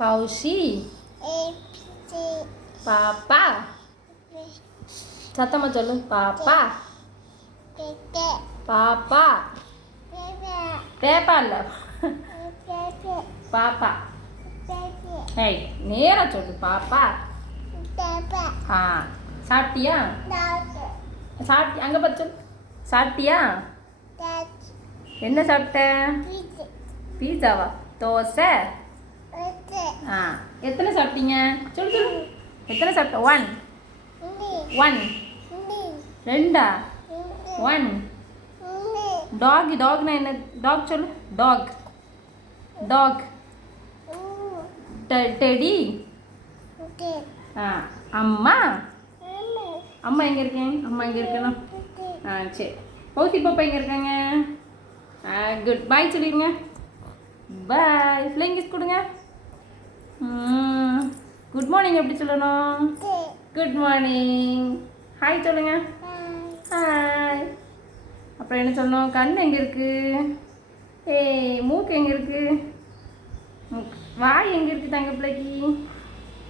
ஹவுஷி பாப்பா. சத்தமா சொல்லு. பாப்பா. பாப்பா. பேப்பா இல்ல. பாப்பா. ஏய் நேரா சொல்லு பாப்பா. ஆ சாப்பிட்டியா? சாப்பிட்டி அங்கே பார்த்து சொல்லு. சாப்பிட்டியா? என்ன சாப்பிட்ட? பீஸாவா தோசை. ஆ எத்தனை சாப்பிட்டீங்க? சொல்லு சொல்லு. எத்தனை சாப்பிட்ட? ஒன் ஒன் ரெண்டா? ஒன் டாக் டாக்னா என்ன? டாக் சொல்லு. டாக் டாக் டெடி ஆ அம்மா? அம்மா எங்கே இருக்கேன் அம்மா எங்கே இருக்கணும் ஆ சரி. பௌசி பாப்பா எங்கே இருக்காங்க? குட் பாய் சொல்லிடுங்க பாய் பிள்ளைங்க கொடுங்க. Hmm. குட் மார்னிங் எப்படி சொல்லணும்? குட் மார்னிங் ஹாய் சொல்லுங்க. ஹாய் அப்புறம் என்ன சொல்லணும்? கண் எங்கே இருக்கு? ஏய் மூக்கு எங்கே இருக்கு? வாய் எங்கே இருக்கு தங்க பிள்ளைக்கு?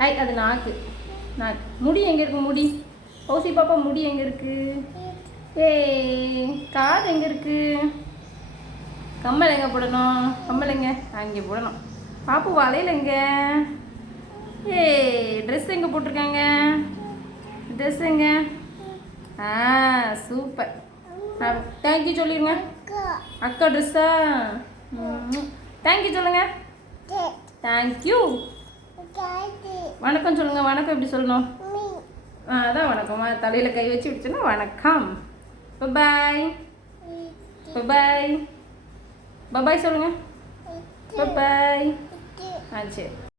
ஐ அது நாக்கு. நாக்கு. முடி எங்கே இருக்கு முடி? ஓசி பாப்பா முடி எங்கே இருக்கு? ஏய் காது எங்கே இருக்குது கம்மல் எங்கே போடணும்? கம்மல் எங்கே? அங்கே போடணும். பாப்பு வளையல் எங்கே? ஏய் ட்ரெஸ் எங்கே போட்டிருக்காங்க? ட்ரெஸ் எங்கே? ஆ சூப்பர். தேங்க்யூ சொல்லிடுங்க அக்கா ட்ரெஸ்ஸா தேங்க்யூ சொல்லுங்க. தேங்க்யூ வணக்கம் சொல்லுங்க. வணக்கம் எப்படி சொல்லணும்? அதான் வணக்கம். தலையில் கை வச்சு விடுச்சுன்னா வணக்கம். பாய் பாய் பாய் சொல்லுங்க. பாய் ஆ சரி.